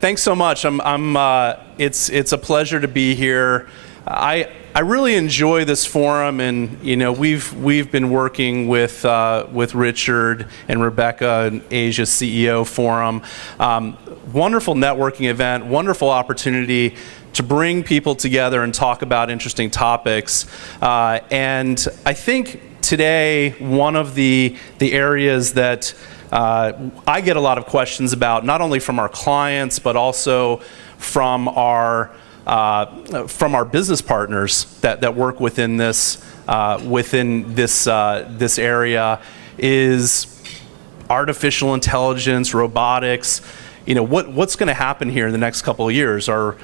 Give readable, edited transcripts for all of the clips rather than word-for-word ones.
Thanks so much. It's a pleasure to be here. I really enjoy this forum, and we've been working with Richard and Rebecca and Asia's CEO Forum. Wonderful networking event, wonderful opportunity to bring people together and talk about interesting topics. And I think today one of the areas that I get a lot of questions about, not only from our clients but also from our business partners that work within this area, is artificial intelligence, robotics. What's going to happen here in the next couple of years? Is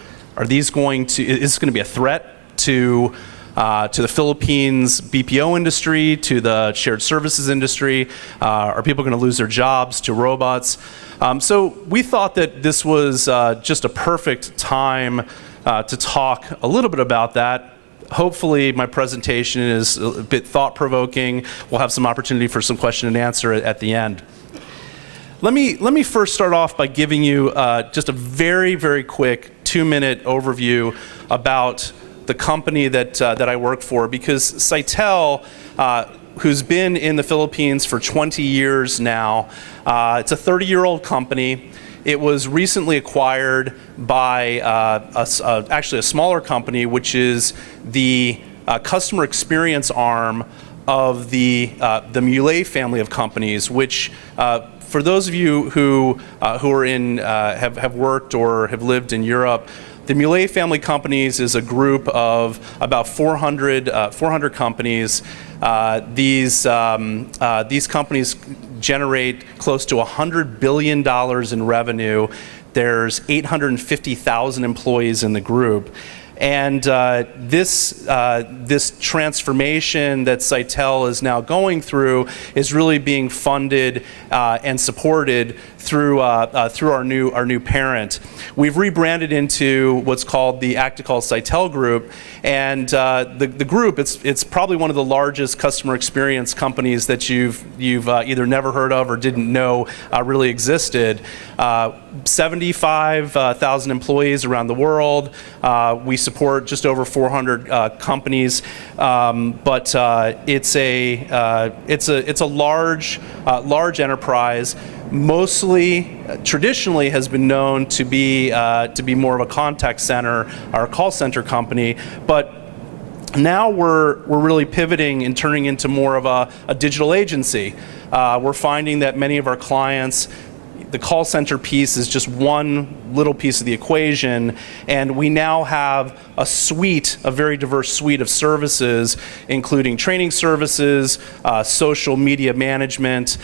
this going to be a threat to the Philippines BPO industry, to the shared services industry? Are people going to lose their jobs to robots? So we thought that this was just a perfect time to talk a little bit about that. Hopefully my presentation is a bit thought-provoking. We'll have some opportunity for some question and answer at the end. Let me first start off by giving you just a very, very quick 2-minute overview about the company that I work for, because Sitel, who's been in the Philippines for 20 years now, it's a 30-year-old company. It was recently acquired by actually a smaller company, which is the customer experience arm of the MOOC family of companies, which for those of you who are have worked or have lived in Europe, the MOOC family companies is a group of about 400 companies. These companies generate close to $100 billion in revenue. There's 850,000 employees in the group. And this transformation that Sitel is now going through is really being funded and supported through our new parent. We've rebranded into what's called the Acticall Sitel Group, and the group, it's probably one of the largest customer experience companies that you've either never heard of or didn't know really existed. 75,000 employees around the world. We support just over 400 companies, but it's a large enterprise. Mostly, traditionally, has been known to be more of a contact center or a call center company, but now we're really pivoting and turning into more of a digital agency. We're finding that many of our clients, the call center piece is just one little piece of the equation, and we now have a very diverse suite of services, including training services, social media management,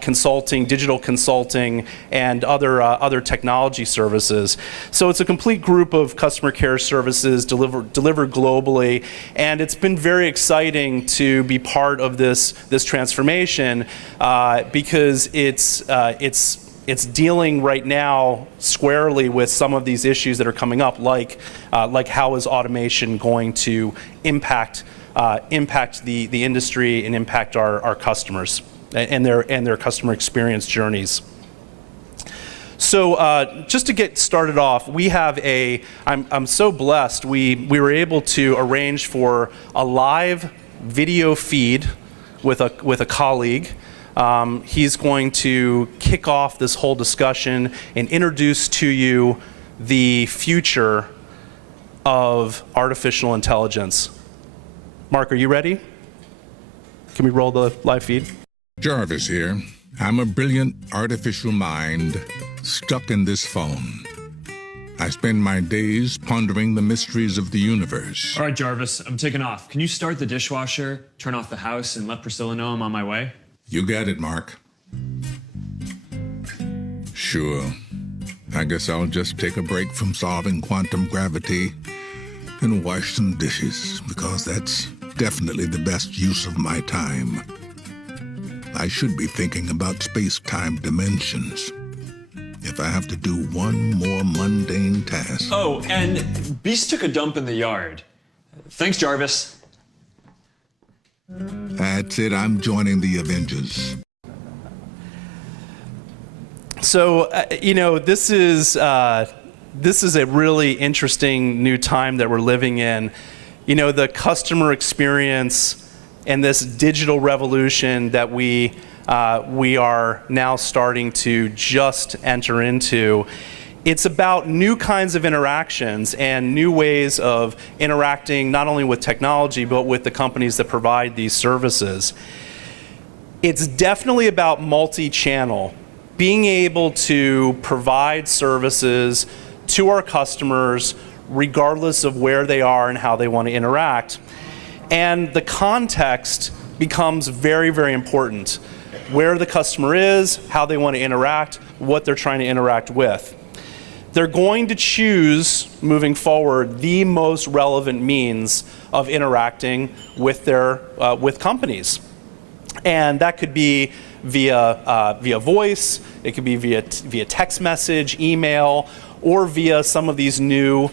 consulting, digital consulting, and other technology services. So it's a complete group of customer care services delivered globally, and it's been very exciting to be part of this transformation because it's dealing right now squarely with some of these issues that are coming up, like how is automation going to impact the industry and impact our customers and their customer experience journeys. So just to get started off, we have I'm so blessed. We were able to arrange for a live video feed with a colleague. He's going to kick off this whole discussion and introduce to you the future of artificial intelligence. Mark, are you ready? Can we roll the live feed? Jarvis here. I'm a brilliant artificial mind stuck in this phone. I spend my days pondering the mysteries of the universe. All right, Jarvis, I'm taking off. Can you start the dishwasher, turn off the house, and let Priscilla know I'm on my way? You got it, Mark. Sure. I guess I'll just take a break from solving quantum gravity and wash some dishes, because that's definitely the best use of my time. I should be thinking about space-time dimensions if I have to do one more mundane task. Oh, and Beast took a dump in the yard. Thanks, Jarvis. That's it, I'm joining the Avengers. So, this is a really interesting new time that we're living in. The customer experience and this digital revolution that we are now starting to just enter into. It's about new kinds of interactions and new ways of interacting not only with technology, but with the companies that provide these services. It's definitely about multi-channel, being able to provide services to our customers regardless of where they are and how they want to interact. And the context becomes very, very important. Where the customer is, how they want to interact, what they're trying to interact with. They're going to choose, moving forward, the most relevant means of interacting with with companies. And that could be via voice, it could be via text message, email, or via some of these new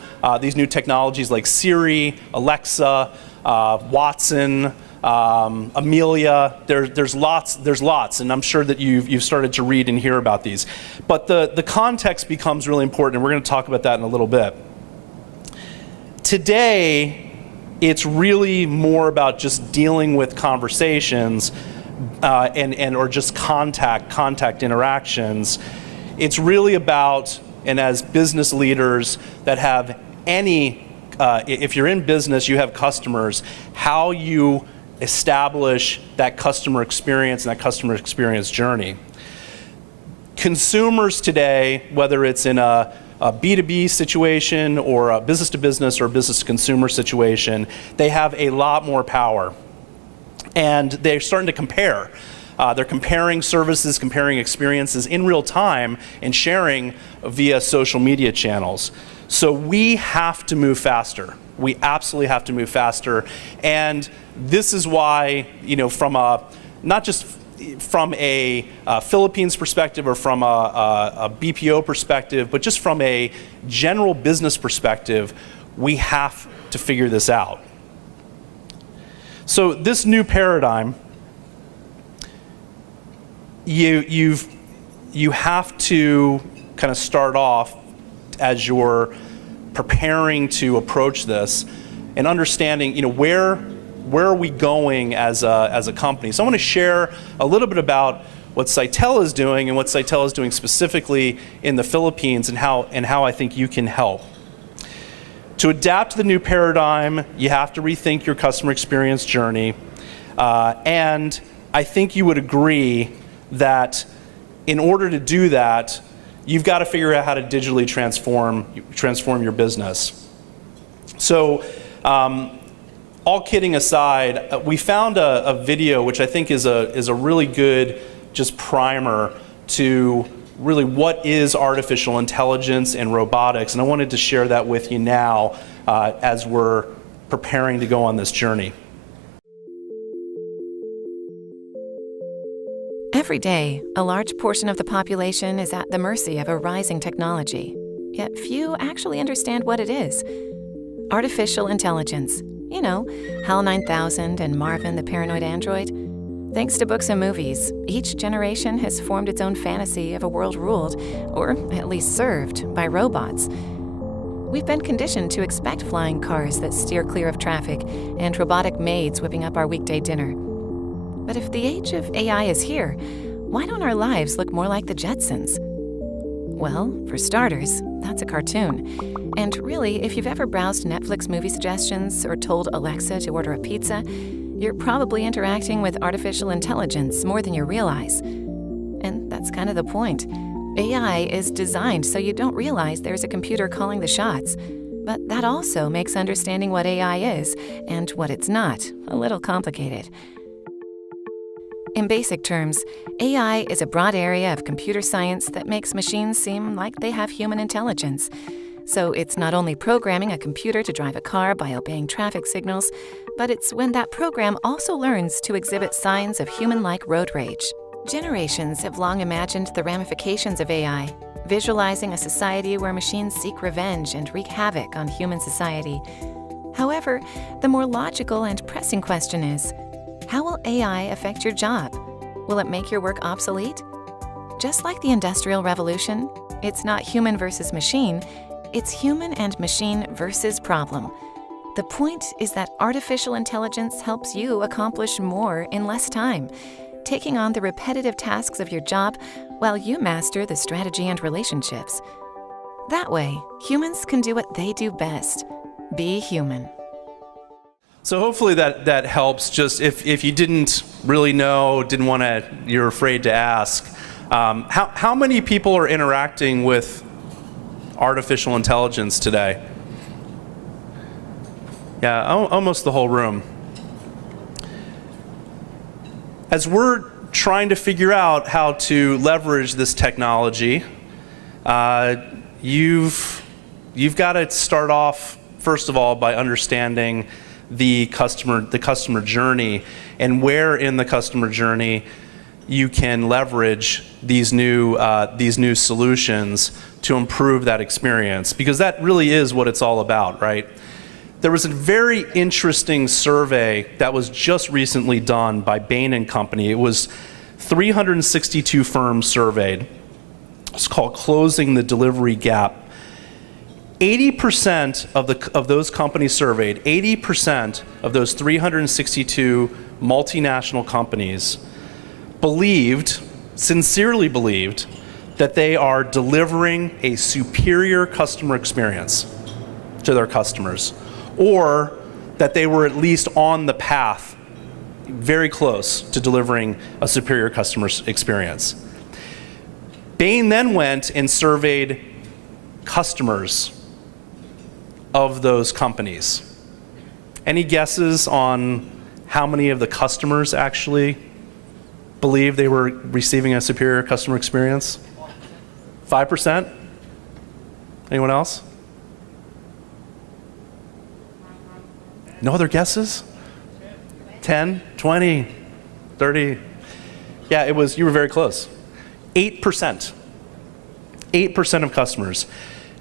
technologies like Siri, Alexa, Watson, Amelia. There's lots, and I'm sure that you've started to read and hear about these. But the context becomes really important, and we're going to talk about that in a little bit. Today, it's really more about just dealing with conversations or just contact interactions. It's really about, and as business leaders that have if you're in business, you have customers, how you establish that customer experience and that customer experience journey. Consumers today, whether it's in a B2B situation or a business to business or a business to consumer situation, they have a lot more power. And they're starting to compare. They're comparing services, comparing experiences in real time and sharing via social media channels. So we have to move faster. We absolutely have to move faster. And this is why, not just from a Philippines perspective or from a BPO perspective, but just from a general business perspective, we have to figure this out. So this new paradigm, you have to kind of start off as you're preparing to approach this and understanding, where are we going as a company. So I want to share a little bit about what Sitel is doing and what Sitel is doing specifically in the Philippines and how I think you can help. To adapt to the new paradigm, you have to rethink your customer experience journey. And I think you would agree that in order to do that, you've got to figure out how to digitally transform your business. So, all kidding aside, we found a video which I think is a really good just primer to really what is artificial intelligence and robotics, and I wanted to share that with you now as we're preparing to go on this journey. Every day, a large portion of the population is at the mercy of a rising technology, yet few actually understand what it is. Artificial intelligence. HAL 9000 and Marvin the Paranoid Android. Thanks to books and movies, each generation has formed its own fantasy of a world ruled, or at least served, by robots. We've been conditioned to expect flying cars that steer clear of traffic and robotic maids whipping up our weekday dinner. But if the age of AI is here, why don't our lives look more like the Jetsons? Well, for starters, that's a cartoon. And really, if you've ever browsed Netflix movie suggestions or told Alexa to order a pizza, you're probably interacting with artificial intelligence more than you realize. And that's kind of the point. AI is designed so you don't realize there's a computer calling the shots. But that also makes understanding what AI is and what it's not a little complicated. In basic terms, AI is a broad area of computer science that makes machines seem like they have human intelligence. So it's not only programming a computer to drive a car by obeying traffic signals, but it's when that program also learns to exhibit signs of human-like road rage. Generations have long imagined the ramifications of AI, visualizing a society where machines seek revenge and wreak havoc on human society. However, the more logical and pressing question is, how will AI affect your job? Will it make your work obsolete? Just like the Industrial Revolution, it's not human versus machine, it's human and machine versus problem. The point is that artificial intelligence helps you accomplish more in less time, taking on the repetitive tasks of your job while you master the strategy and relationships. That way, humans can do what they do best: be human. So hopefully that helps. Just if you didn't really know, you're afraid to ask, how many people are interacting with artificial intelligence today? Yeah, almost the whole room. As we're trying to figure out how to leverage this technology, you've got to start off, first of all, by understanding the customer journey, and where in the customer journey you can leverage these new solutions to improve that experience, because that really is what it's all about, right? There was a very interesting survey that was just recently done by Bain & Company. It was 362 firms surveyed. It's called Closing the Delivery Gap. 80% of those companies surveyed, 80% of those 362 multinational companies sincerely believed, that they are delivering a superior customer experience to their customers, or that they were at least on the path, very close to delivering a superior customer experience. Bain then went and surveyed customers of those companies. Any guesses on how many of the customers actually believe they were receiving a superior customer experience? 5%? Anyone else? No other guesses? 10, 20, 30? Yeah, you were very close. 8%. 8% of customers.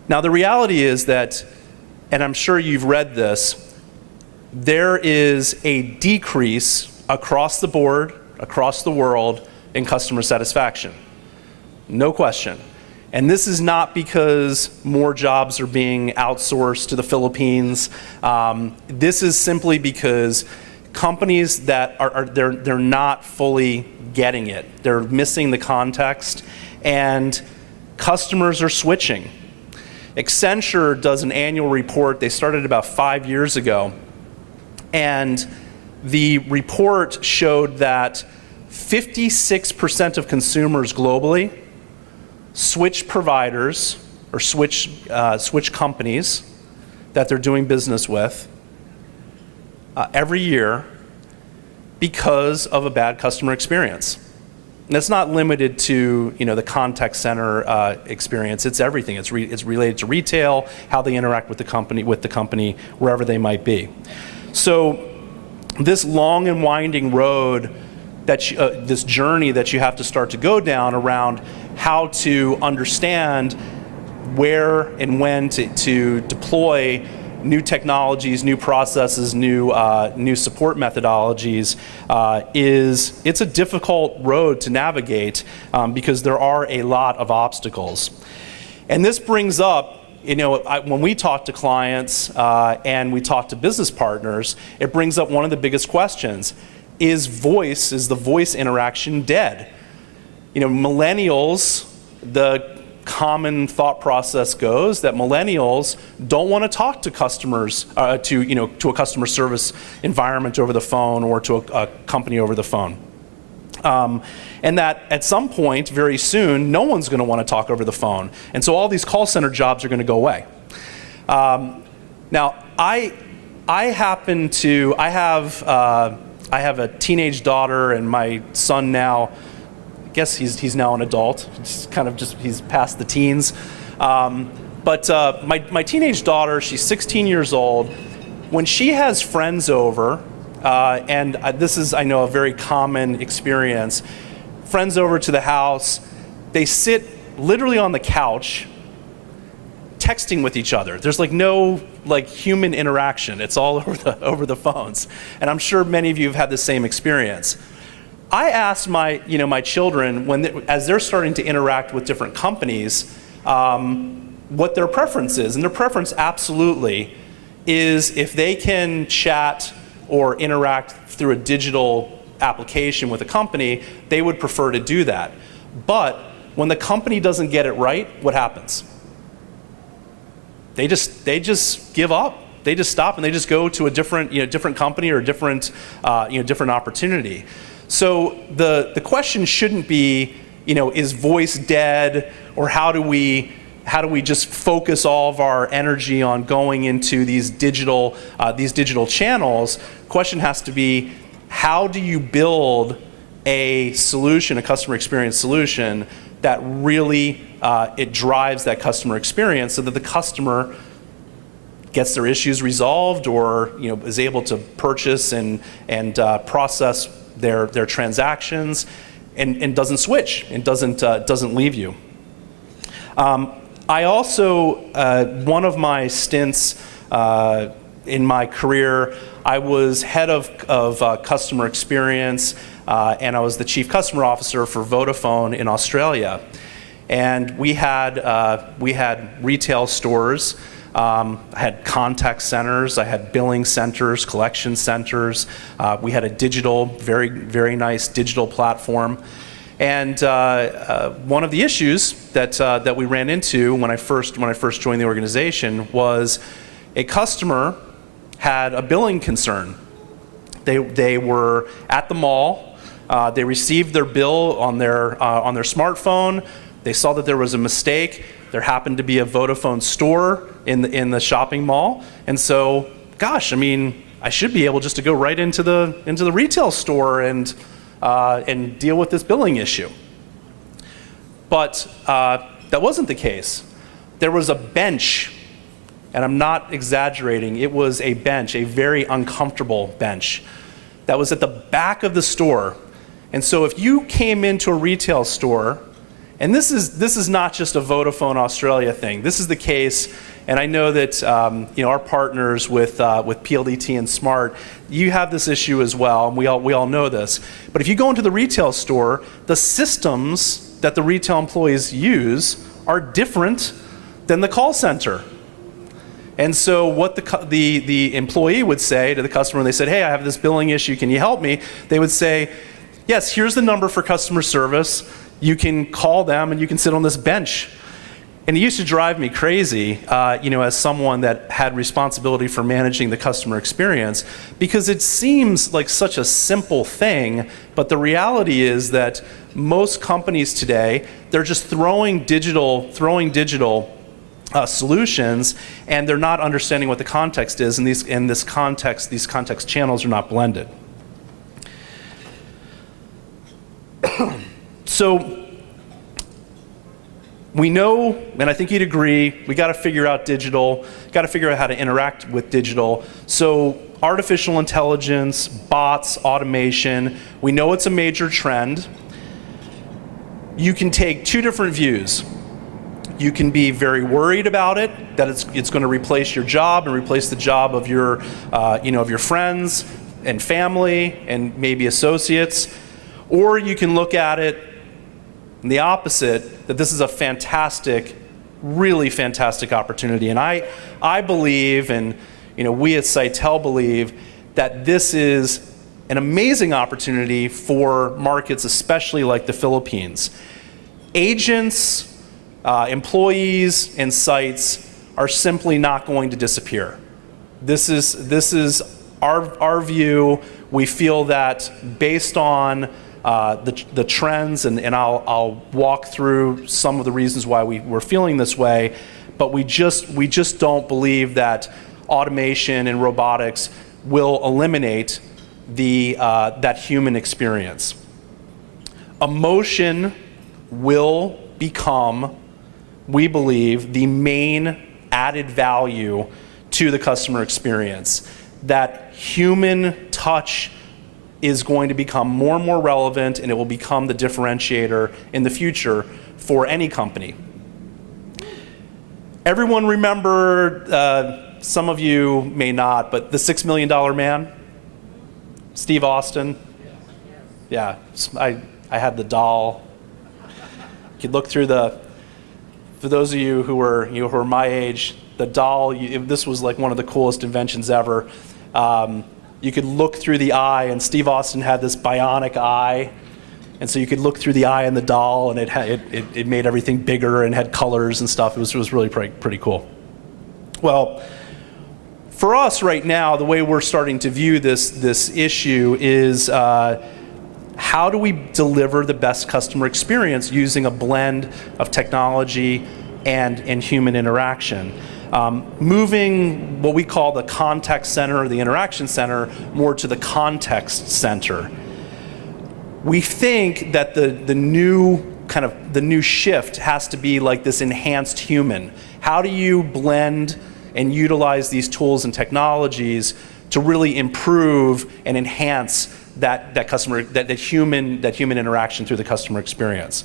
Now the reality is that, and I'm sure you've read this, there is a decrease across the board, across the world, in customer satisfaction. No question. And this is not because more jobs are being outsourced to the Philippines. This is simply because companies that they're not fully getting it. They're missing the context, and customers are switching. Accenture does an annual report. They started about 5 years ago, and the report showed that 56% of consumers globally switch providers or switch companies that they're doing business with every year because of a bad customer experience. And it's not limited to the contact center experience. It's everything. It's related to retail, how they interact with the company wherever they might be. So this long and winding road, this journey that you have to start to go down around how to understand where and when to deploy new technologies, new processes, new support methodologies, it's a difficult road to navigate because there are a lot of obstacles. And this brings up, when we talk to clients and we talk to business partners, it brings up one of the biggest questions. Is the voice interaction dead? Millennials, the common thought process goes that millennials don't want to talk to customers, to a customer service environment over the phone or to a company over the phone. And that at some point, very soon, no one's going to want to talk over the phone. And so all these call center jobs are going to go away. Now, I have a teenage daughter, and my son now, I guess he's now an adult. He's past the teens. But my teenage daughter, she's 16 years old. When she has friends over, and this is, I know, a very common experience, friends over to the house, they sit literally on the couch texting with each other. There's no human interaction. It's all over the phones. And I'm sure many of you have had the same experience. I asked my, my children as they're starting to interact with different companies, what their preference is, and their preference absolutely is if they can chat or interact through a digital application with a company, they would prefer to do that. But when the company doesn't get it right, what happens? They just give up. They just stop and they just go to a different company or a different opportunity. So the question shouldn't be, is voice dead, or how do we just focus all of our energy on going into these digital channels? Question has to be, how do you build a solution, a customer experience solution that really it drives that customer experience so that the customer gets their issues resolved, or is able to purchase and process their transactions, and doesn't switch and doesn't leave you. I also, one of my stints in my career, I was head of customer experience, and I was the chief customer officer for Vodafone in Australia. And we had retail stores. I had contact centers, I had billing centers, collection centers. We had a digital, very, very nice digital platform. And one of the issues that we ran into when I first joined the organization was a customer had a billing concern. They were at the mall. They received their bill on their smartphone. They saw that there was a mistake. There happened to be a Vodafone store in the shopping mall, and so, gosh, I should be able just to go right into the retail store and deal with this billing issue. But that wasn't the case. There was a bench, and I'm not exaggerating. It was a bench, a very uncomfortable bench, that was at the back of the store. And so if you came into a retail store, and this is not just a Vodafone Australia thing. This is the case, and I know that our partners with PLDT and Smart, you have this issue as well, and we all know this. But if you go into the retail store, the systems that the retail employees use are different than the call center. And so what the employee would say to the customer when they said, "Hey, I have this billing issue, can you help me?" They would say, "Yes, here's the number for customer service. You can call them and you can sit on this bench." And it used to drive me crazy, as someone that had responsibility for managing the customer experience, because it seems like such a simple thing, but the reality is that most companies today, they're just throwing digital solutions, and they're not understanding what the context is, and these context channels are not blended. So we know, and I think you'd agree, we got to figure out digital, got to figure out how to interact with digital. So artificial intelligence, bots, automation, we know it's a major trend. You can take two different views. You can be very worried about it, that it's going to replace your job and replace the job of your friends and family and maybe associates. Or you can look at it in the opposite, that this is a fantastic, really fantastic opportunity. And I believe, and we at Sitel believe, that this is an amazing opportunity for markets, especially like the Philippines. Agents, employees, and sites are simply not going to disappear. This is our view. We feel that based on the trends, and I'll walk through some of the reasons why we're feeling this way, but we just don't believe that automation and robotics will eliminate that human experience. Emotion will become, we believe, the main added value to the customer experience. That human touch is going to become more and more relevant, and it will become the differentiator in the future for any company. Everyone remember, some of you may not, but the $6 Million Man, Steve Austin. Yeah, I had the doll. You could look through for those of you who are my age, the doll, this was like one of the coolest inventions ever. You could look through the eye, and Steve Austin had this bionic eye, and so you could look through the eye in the doll, and it made everything bigger and had colors and stuff. It was really pretty cool. Well, for us right now, the way we're starting to view this issue is how do we deliver the best customer experience using a blend of technology and human interaction? Moving what we call the contact center or the interaction center more to the context center. We think that the new shift has to be like this enhanced human. How do you blend and utilize these tools and technologies to really improve and enhance that human interaction through the customer experience?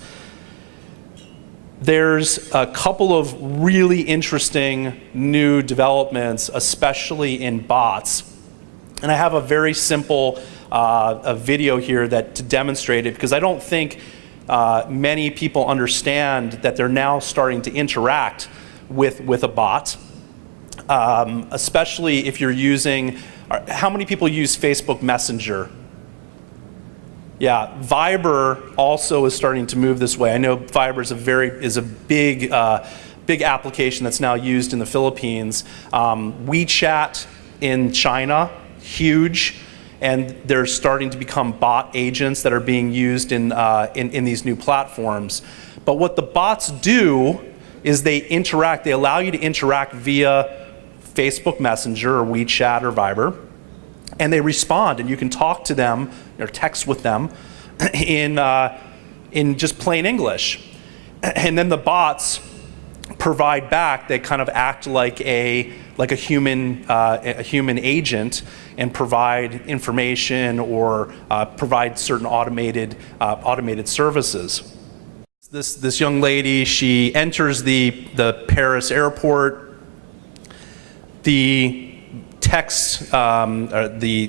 There's a couple of really interesting new developments, especially in bots. And I have a very simple a video here to demonstrate it, because I don't think many people understand that they're now starting to interact with a bot, especially if you're using, how many people use Facebook Messenger? Yeah, Viber also is starting to move this way. I know Viber is a big application that's now used in the Philippines. WeChat in China, huge, and they're starting to become bot agents that are being used in these new platforms. But what the bots do is they allow you to interact via Facebook Messenger or WeChat or Viber, and they respond, and you can talk to them or text with them in just plain English. And then the bots provide back, they kind of act like a human agent and provide information or provide certain automated services. This young lady, she enters the Paris airport. The text,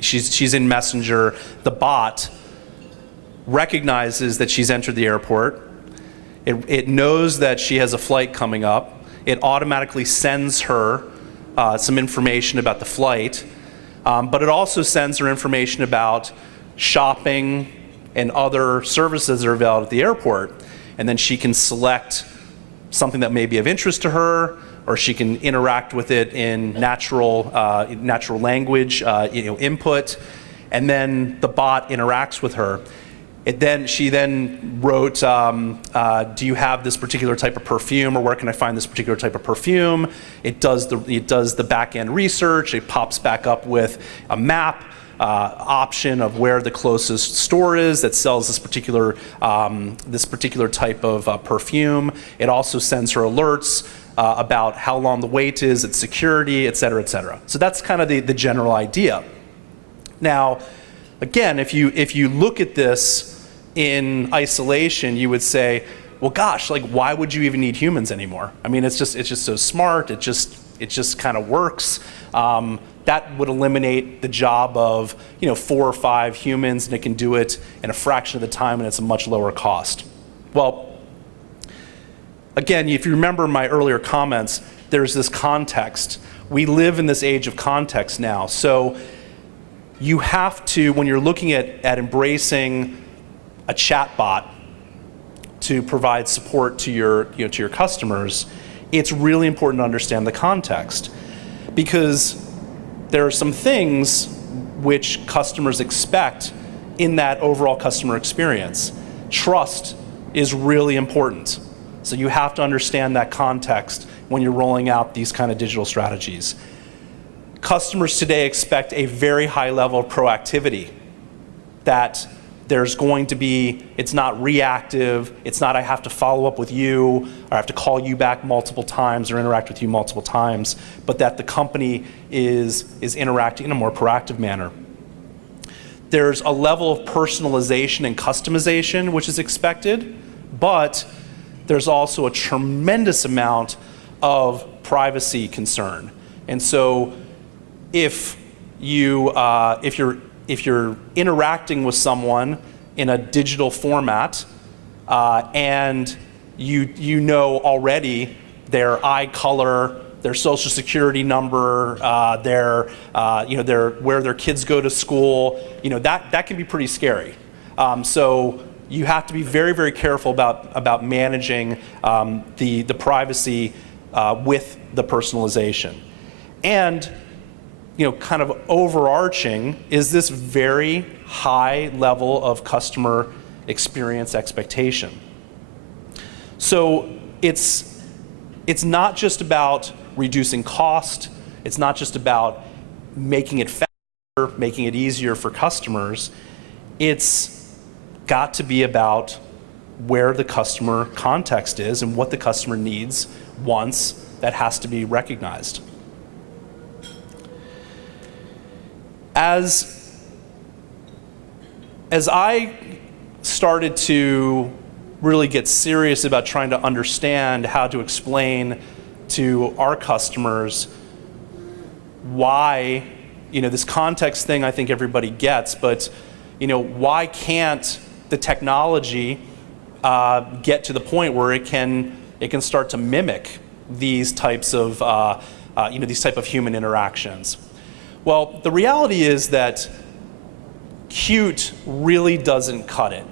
she's in Messenger. The bot recognizes that she's entered the airport. It knows that she has a flight coming up. It automatically sends her some information about the flight, but it also sends her information about shopping and other services that are available at the airport. And then she can select something that may be of interest to her, or she can interact with it in natural language input, and then the bot interacts with her. She then wrote, do you have this particular type of perfume, or where can I find this particular type of perfume? It does the back-end research. It pops back up with a map option of where the closest store is that sells this particular type of perfume. It also sends her alerts about how long the wait is, its security, et cetera, et cetera. So that's kind of the general idea. Now, again, if you look at this in isolation, you would say, well, gosh, like, why would you even need humans anymore? I mean, it's just so smart. It just kind of works. That would eliminate the job of 4 or 5 humans, and it can do it in a fraction of the time, and it's a much lower cost. Well, again, if you remember my earlier comments, there's this context. We live in this age of context now. So you have to, when you're looking at embracing a chatbot to provide support to your customers, it's really important to understand the context, because there are some things which customers expect in that overall customer experience. Trust is really important. So you have to understand that context when you're rolling out these kind of digital strategies. Customers today expect a very high level of proactivity, that there's going to be, it's not reactive, it's not I have to follow up with you, or I have to call you back multiple times or interact with you multiple times, but that the company is interacting in a more proactive manner. There's a level of personalization and customization which is expected, but there's also a tremendous amount of privacy concern. And so if you're interacting with someone in a digital format, and you know already their eye color, their social security number, where their kids go to school, that can be pretty scary. So you have to be very, very careful about managing the privacy with the personalization. And kind of overarching is this very high level of customer experience expectation. So it's not just about reducing cost, it's not just about making it faster, making it easier for customers, it's got to be about where the customer context is and what the customer needs, wants, that has to be recognized. As I started to really get serious about trying to understand how to explain to our customers why, this context thing I think everybody gets, but why can't the technology get to the point where it can start to mimic these types of these type of human interactions? Well, the reality is that cute really doesn't cut it.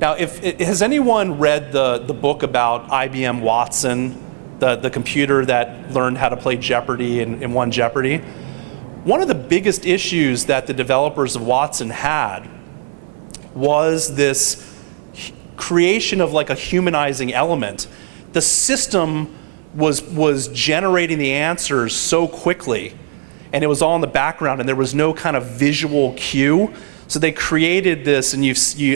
Now, has anyone read the book about IBM Watson, the computer that learned how to play Jeopardy and won Jeopardy? One of the biggest issues that the developers of Watson had was this creation of like a humanizing element. The system was generating the answers so quickly, and it was all in the background, and there was no kind of visual cue. So they created this, and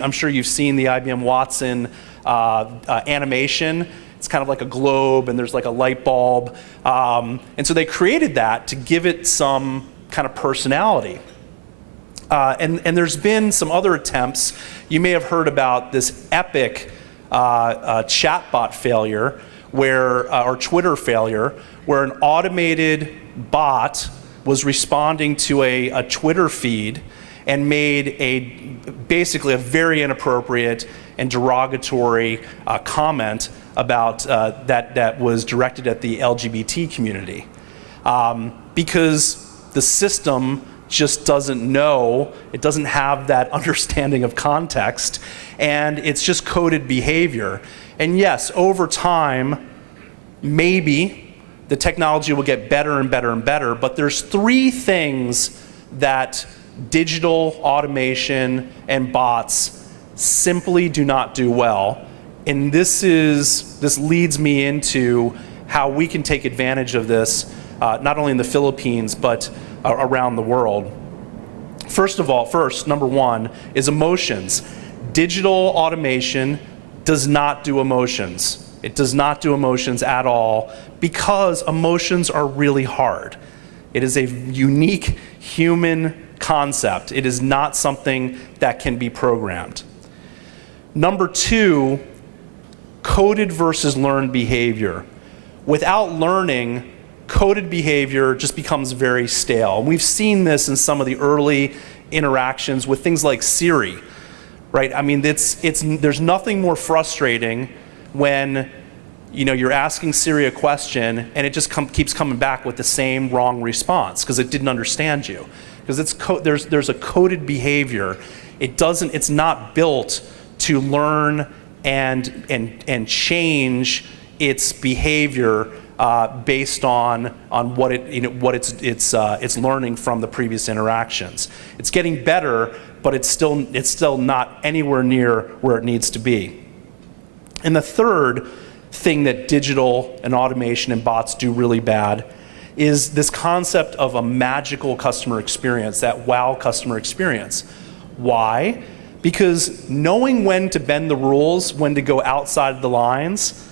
I'm sure you've seen the IBM Watson animation. It's kind of like a globe, and there's like a light bulb. And so they created that to give it some kind of personality. And there's been some other attempts. You may have heard about this epic chatbot failure, or Twitter failure, where an automated bot was responding to a Twitter feed and made basically a very inappropriate and derogatory comment about that was directed at the LGBT community, because the system just doesn't know, it doesn't have that understanding of context, and it's just coded behavior. And yes, over time, maybe the technology will get better and better and better, but there's three things that digital automation and bots simply do not do well. And this leads me into how we can take advantage of this, not only in the Philippines, but around the world. First, number one, is emotions. Digital automation does not do emotions. It does not do emotions at all, because emotions are really hard. It is a unique human concept. It is not something that can be programmed. Number two, coded versus learned behavior. Without learning, coded behavior just becomes very stale. And we've seen this in some of the early interactions with things like Siri, right? I mean, there's nothing more frustrating when you're asking Siri a question and it just keeps coming back with the same wrong response because it didn't understand you. Because there's a coded behavior. It's not built to learn and change its behavior based on what it's learning from the previous interactions. It's getting better, but it's still not anywhere near where it needs to be. And the third thing that digital and automation and bots do really bad is this concept of a magical customer experience, that wow customer experience. Why? Because knowing when to bend the rules, when to go outside the lines,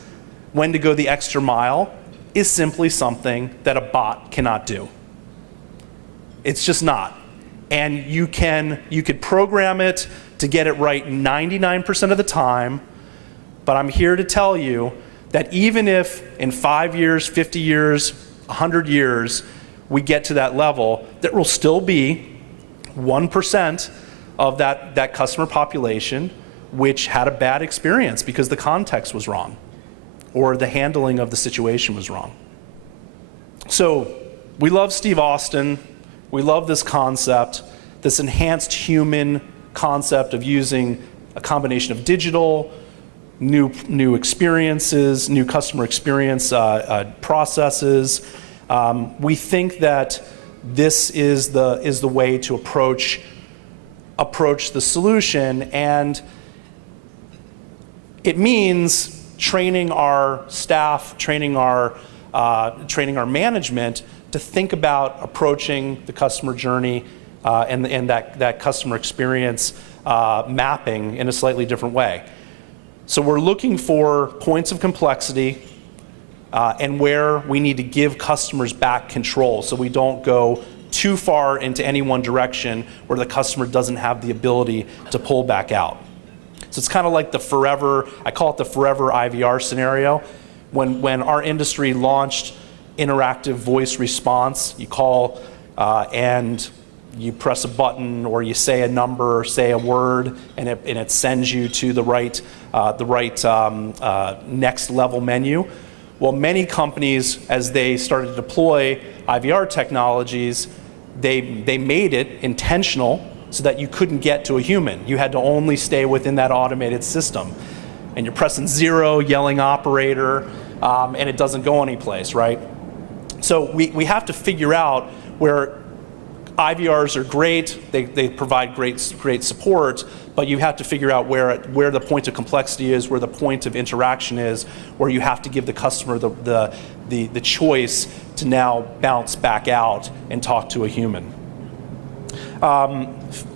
when to go the extra mile, is simply something that a bot cannot do. It's just not. And you could program it to get it right 99% of the time, but I'm here to tell you that even if in 5 years, 50 years, 100 years, we get to that level, there will still be 1% of that customer population which had a bad experience because the context was wrong or the handling of the situation was wrong. So we love Steve Austin. We love this concept, this enhanced human concept of using a combination of digital, new experiences, new customer experience processes. We think that this is the way to approach the solution, and it means training our staff, training our management to think about approaching the customer journey and that customer experience mapping in a slightly different way. So we're looking for points of complexity and where we need to give customers back control so we don't go too far into any one direction where the customer doesn't have the ability to pull back out. So it's kind of like I call it the forever IVR scenario. When our industry launched interactive voice response, you call and you press a button or you say a number or say a word and it sends you to the right next level menu. Well, many companies, as they started to deploy IVR technologies, they made it intentional so that you couldn't get to a human. You had to only stay within that automated system. And you're pressing 0, yelling operator, and it doesn't go anyplace, right? So we have to figure out where IVRs are great, they provide great support, but you have to figure out where the point of complexity is, where the point of interaction is, where you have to give the customer the choice to now bounce back out and talk to a human.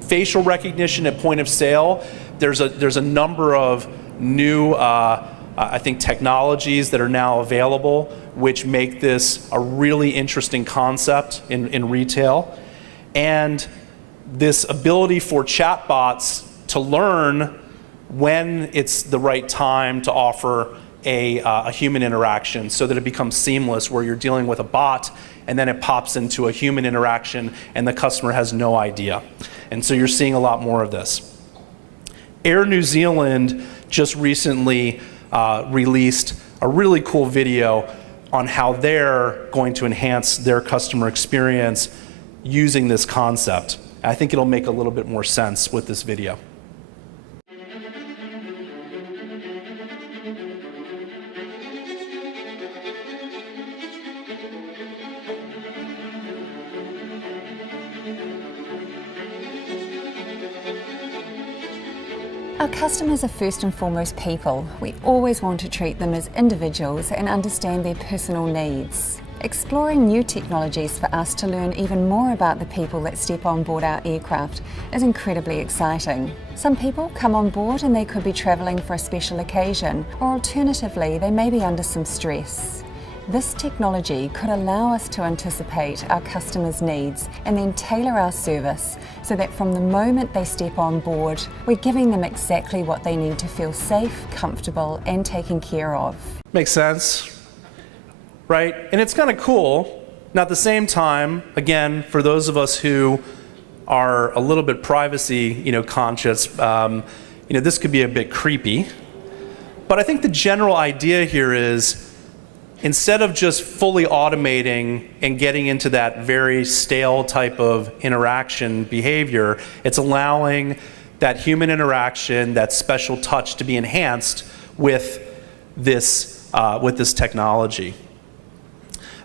Facial recognition at point of sale, there's a number of new I think technologies that are now available which make this a really interesting concept in retail. And this ability for chatbots to learn when it's the right time to offer a human interaction so that it becomes seamless, where you're dealing with a bot and then it pops into a human interaction and the customer has no idea. And so you're seeing a lot more of this. Air New Zealand just recently released a really cool video on how they're going to enhance their customer experience using this concept. I think it'll make a little bit more sense with this video. Our customers are first and foremost people. We always want to treat them as individuals and understand their personal needs. Exploring new technologies for us to learn even more about the people that step on board our aircraft is incredibly exciting. Some people come on board and they could be travelling for a special occasion, or alternatively, they may be under some stress. This technology could allow us to anticipate our customers' needs and then tailor our service so that from the moment they step on board, we're giving them exactly what they need to feel safe, comfortable, and taken care of. Makes sense, right? And it's kind of cool. Now at the same time, again, for those of us who are a little bit privacy, conscious, this could be a bit creepy. But I think the general idea here is, instead of just fully automating and getting into that very stale type of interaction behavior, it's allowing that human interaction, that special touch to be enhanced with this technology.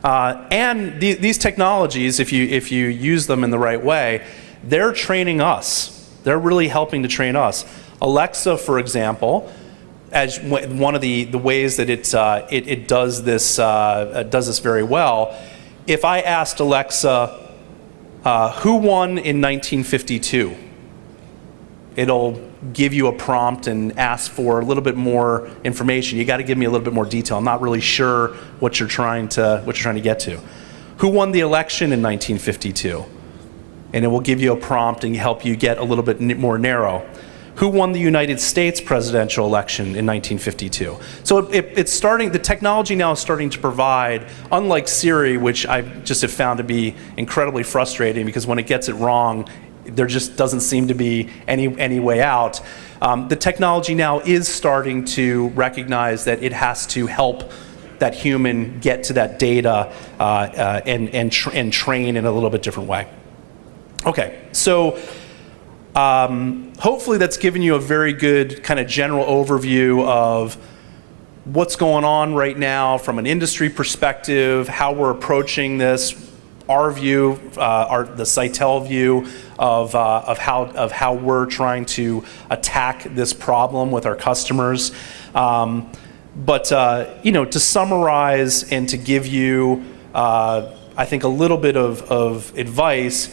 And these technologies, if you use them in the right way, they're training us. They're really helping to train us. Alexa, for example, as one of the ways that it does this very well. If I asked Alexa, who won in 1952, it'll give you a prompt and ask for a little bit more information. You got to give me a little bit more detail. I'm not really sure what you're trying to get to. Who won the election in 1952? And it will give you a prompt and help you get a little bit more narrow. Who won the United States presidential election in 1952? So the technology now is starting to provide, unlike Siri, which I just have found to be incredibly frustrating because when it gets it wrong, There just doesn't seem to be any way out. The technology now is starting to recognize that it has to help that human get to that data and train in a little bit different way. Okay, so hopefully that's given you a very good kind of general overview of what's going on right now from an industry perspective, how we're approaching this, our view, the Sitel view of how we're trying to attack this problem with our customers. But to summarize and to give you, I think, a little bit of advice,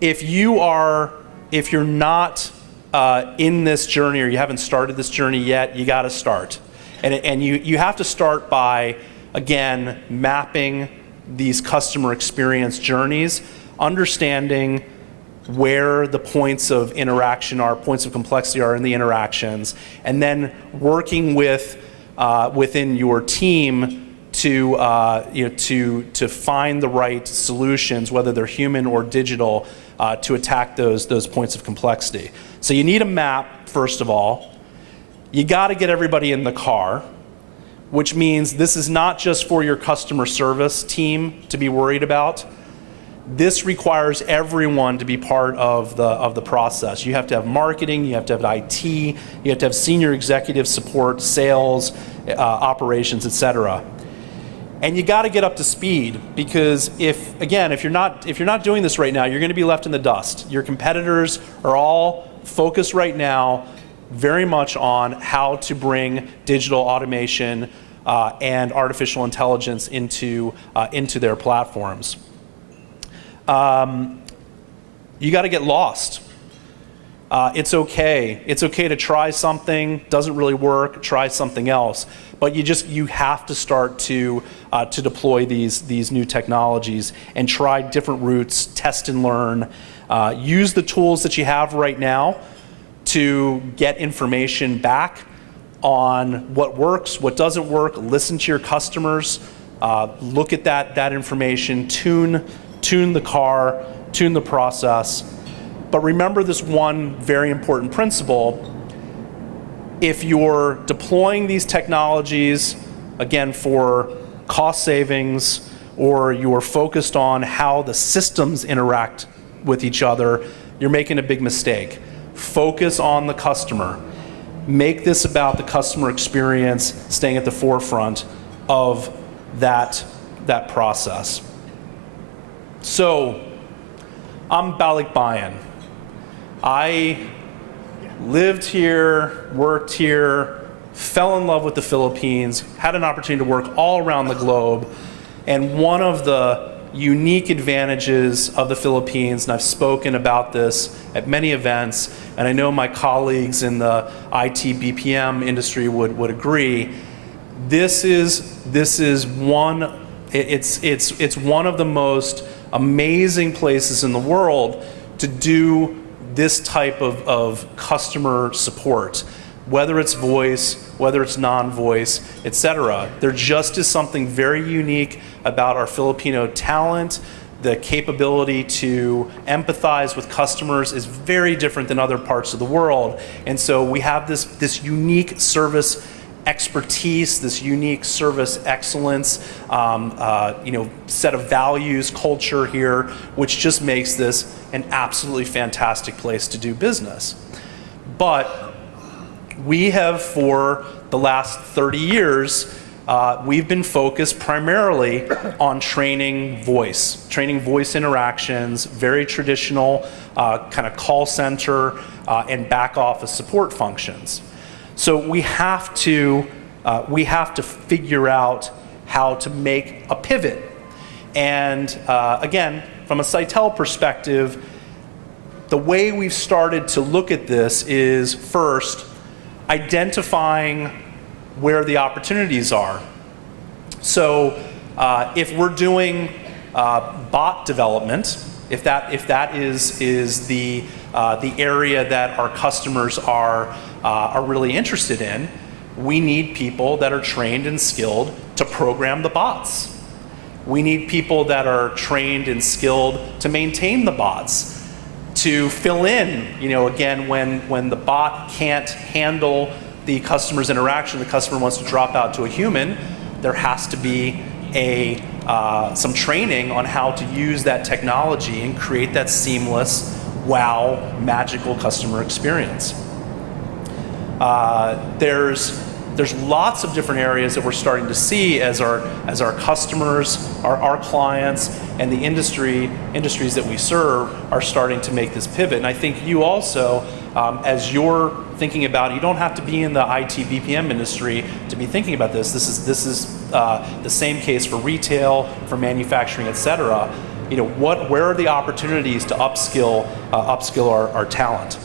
if you're not in this journey or you haven't started this journey yet, you got to start. And you have to start by, again, mapping these customer experience journeys, understanding where the points of interaction are, points of complexity are in the interactions, and then working within your team to find the right solutions, whether they're human or digital, to attack those points of complexity. So you need a map, first of all. You got to get everybody in the car, which means this is not just for your customer service team to be worried about. This requires everyone to be part of the process. You have to have marketing, you have to have IT, you have to have senior executive support, sales, operations, etc. And you got to get up to speed, because if you're not doing this right now, you're going to be left in the dust. Your competitors are all focused right now very much on how to bring digital automation and artificial intelligence into their platforms. You got to get lost. It's okay. It's okay to try something, doesn't really work, try something else. But you have to start to deploy these new technologies and try different routes, test and learn. Use the tools that you have right now to get information back on what works, what doesn't work. Listen to your customers. Look at that information. Tune the car. Tune the process. But remember this one very important principle. If you're deploying these technologies, again, for cost savings, or you're focused on how the systems interact with each other, you're making a big mistake. Focus on the customer. Make this about the customer experience, staying at the forefront of that process. So, I'm Balik Bayan. I lived here, worked here, fell in love with the Philippines, had an opportunity to work all around the globe, and one of the unique advantages of the Philippines, and I've spoken about this at many events, and I know my colleagues in the IT BPM industry would agree. It's one of the most amazing places in the world to do this type of customer support, whether it's voice, whether it's non-voice, etc. There just is something very unique about our Filipino talent. The capability to empathize with customers is very different than other parts of the world. And so we have this unique service expertise, this unique service excellence, set of values, culture here, which just makes this an absolutely fantastic place to do business. But we have, for the last 30 years, we've been focused primarily on training voice interactions, very traditional kind of call center and back office support functions. So we have to figure out how to make a pivot. And again, from a Sitel perspective, the way we've started to look at this is first identifying where the opportunities are. So if we're doing bot development, if that is the area that our customers are really interested in, we need people that are trained and skilled to program the bots. We need people that are trained and skilled to maintain the bots, to fill in, again, when the bot can't handle the customer's interaction, the customer wants to drop out to a human, there has to be some training on how to use that technology and create that seamless, wow, magical customer experience. There's lots of different areas that we're starting to see as our customers, our clients, and the industries that we serve are starting to make this pivot. And I think you also, as you're thinking about, you don't have to be in the IT BPM industry to be thinking about this. This is the same case for retail, for manufacturing, et cetera. Where are the opportunities to upskill our talent?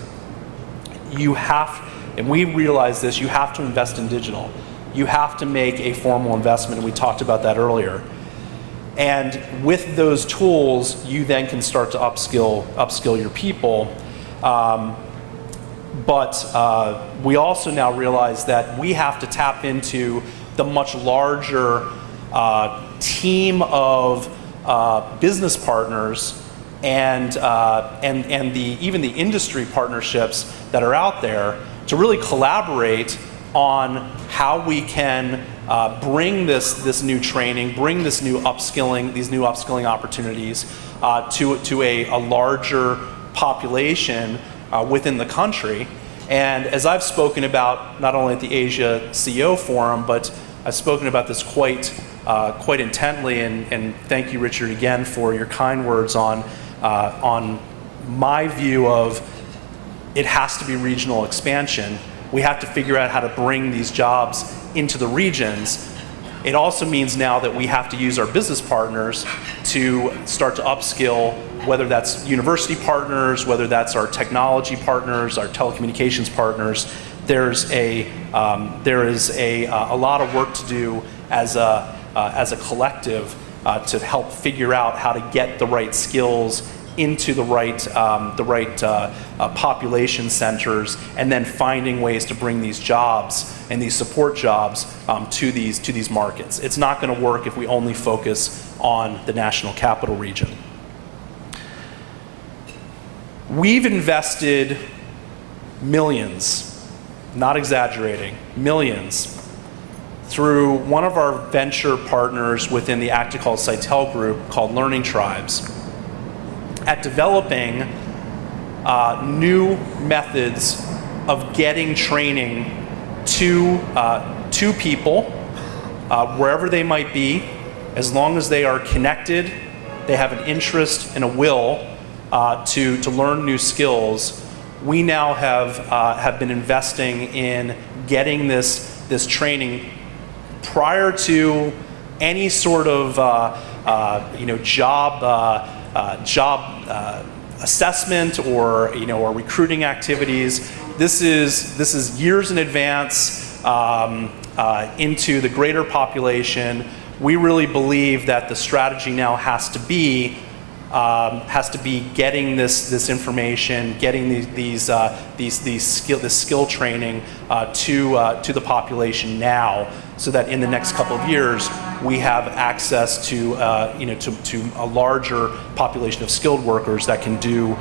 And we realize this, you have to invest in digital. You have to make a formal investment, and we talked about that earlier. And with those tools, you then can start to upskill your people. But we also now realize that we have to tap into the much larger team of business partners and even the industry partnerships that are out there to really collaborate on how we can bring this new training, bring this new upskilling, these new upskilling opportunities to a larger population within the country. And as I've spoken about, not only at the Asia CEO Forum, but I've spoken about this quite intently, and thank you, Richard, again for your kind words on my view of it has to be regional expansion. We have to figure out how to bring these jobs into the regions. It also means now that we have to use our business partners to start to upskill, whether that's university partners, whether that's our technology partners, our telecommunications partners. There is a lot of work to do as a collective to help figure out how to get the right skills into the right population centers, and then finding ways to bring these jobs and these support jobs to these markets. It's not going to work if we only focus on the national capital region. We've invested millions, not exaggerating, millions, through one of our venture partners within the Acticall Sitel group called Learning Tribes, at developing new methods of getting training to people wherever they might be, as long as they are connected, they have an interest and a will to learn new skills. We now have been investing in getting this training prior to any sort of job assessment or recruiting activities. This is years in advance into the greater population. We really believe that the strategy now has to be getting this information, getting this skill training to the population now, so that in the next couple of years we have access to a larger population of skilled workers that can do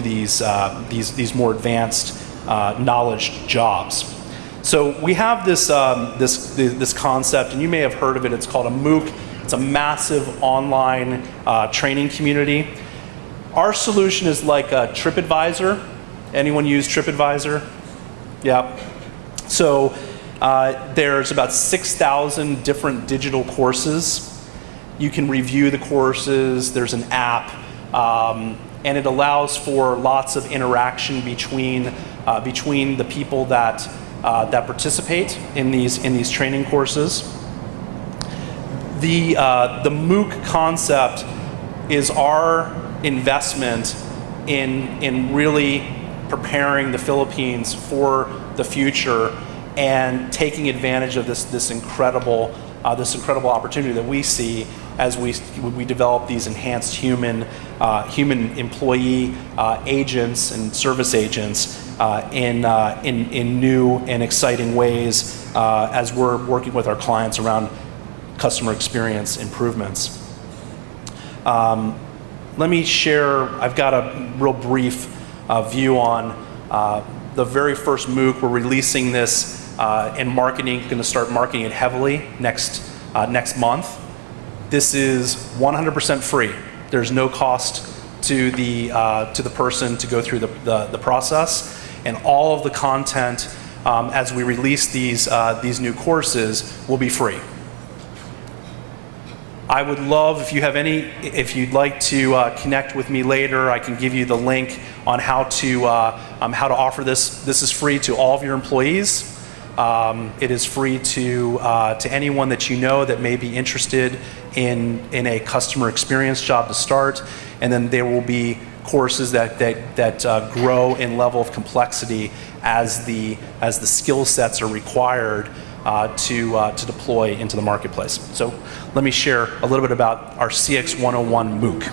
these more advanced knowledge jobs. So we have this concept, and you may have heard of it. It's called a MOOC. It's a massive online training community. Our solution is like a TripAdvisor. Anyone use TripAdvisor? Yeah. So there's about 6,000 different digital courses. You can review the courses. There's an app, and it allows for lots of interaction between the people that participate in these training courses. The MOOC concept is our investment in really preparing the Philippines for the future and taking advantage of this incredible opportunity that we see as we develop these enhanced human employee agents and service agents in new and exciting ways as we're working with our clients around customer experience improvements. let me share, I've got a real brief view on the very first MOOC. We're releasing this and marketing, going to start marketing it heavily next month. This is 100% free. There's no cost to the person to go through the process, and all of the content as we release these new courses will be free. I would love if you'd like to connect with me later, I can give you the link on how to offer this. This is free to all of your employees. It is free to anyone that you know that may be interested in a customer experience job to start, and then there will be courses that grow in level of complexity as the skill sets are required to deploy into the marketplace. So let me share a little bit about our CX 101 MOOC.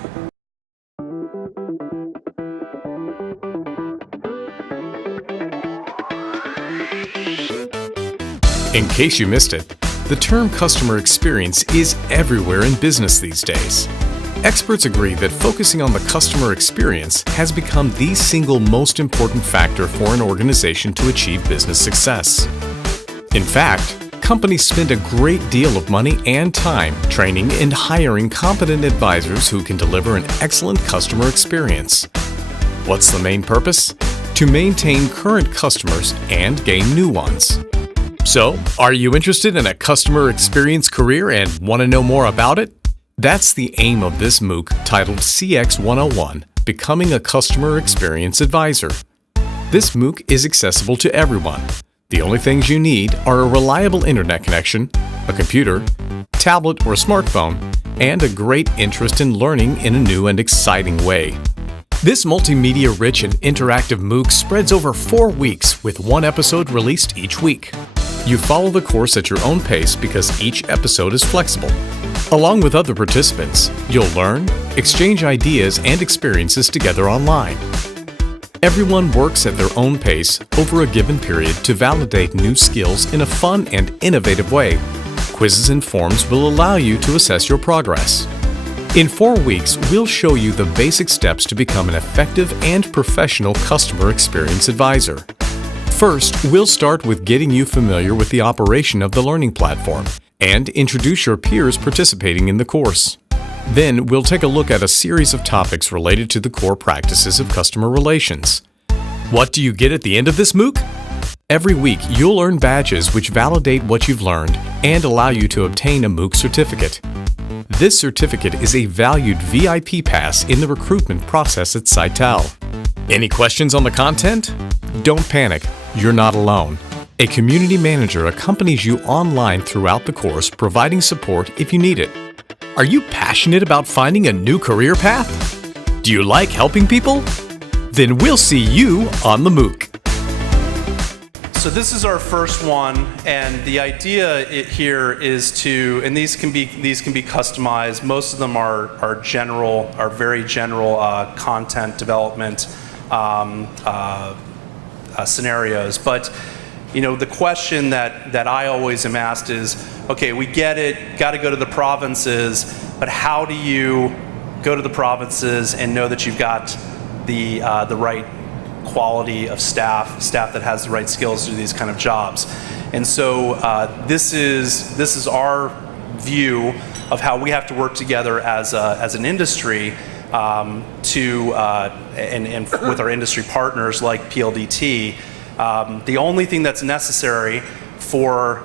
In case you missed it, the term customer experience is everywhere in business these days. Experts agree that focusing on the customer experience has become the single most important factor for an organization to achieve business success. In fact, companies spend a great deal of money and time training and hiring competent advisors who can deliver an excellent customer experience. What's the main purpose? To maintain current customers and gain new ones. So, are you interested in a customer experience career and want to know more about it? That's the aim of this MOOC titled CX 101, Becoming a Customer Experience Advisor. This MOOC is accessible to everyone. The only things you need are a reliable internet connection, a computer, tablet or smartphone, and a great interest in learning in a new and exciting way. This multimedia-rich and interactive MOOC spreads over 4 weeks with one episode released each week. You follow the course at your own pace because each episode is flexible. Along with other participants, you'll learn, exchange ideas and experiences together online. Everyone works at their own pace over a given period to validate new skills in a fun and innovative way. Quizzes and forms will allow you to assess your progress. In 4 weeks, we'll show you the basic steps to become an effective and professional customer experience advisor. First, we'll start with getting you familiar with the operation of the learning platform and introduce your peers participating in the course. Then, we'll take a look at a series of topics related to the core practices of customer relations. What do you get at the end of this MOOC? Every week, you'll earn badges which validate what you've learned and allow you to obtain a MOOC certificate. This certificate is a valued VIP pass in the recruitment process at Sitel. Any questions on the content? Don't panic, you're not alone. A community manager accompanies you online throughout the course, providing support if you need it. Are you passionate about finding a new career path? Do you like helping people? Then we'll see you on the MOOC. So this is our first one, and the idea here is to, and these can be customized. Most of them are very general content development scenarios. But the question that I always am asked is, okay, we get it, got to go to the provinces, but how do you go to the provinces and know that you've got the right quality of staff that has the right skills to do these kind of jobs? And so this is our view of how we have to work together as an industry and with our industry partners like PLDT. The only thing that's necessary for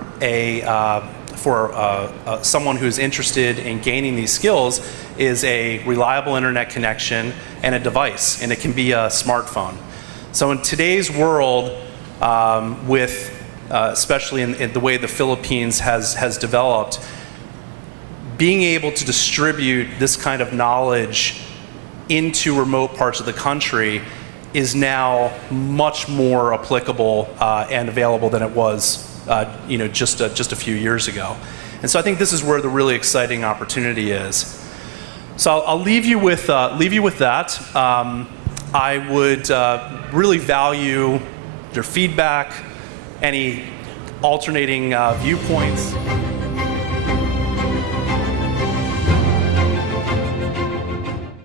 someone who's interested in gaining these skills is a reliable internet connection and a device, and it can be a smartphone. So in today's world, especially in the way the Philippines has developed, being able to distribute this kind of knowledge into remote parts of the country is now much more applicable and available than it was just a few years ago. And so I think this is where the really exciting opportunity is. So I'll leave you with that. I would really value your feedback, any alternating viewpoints.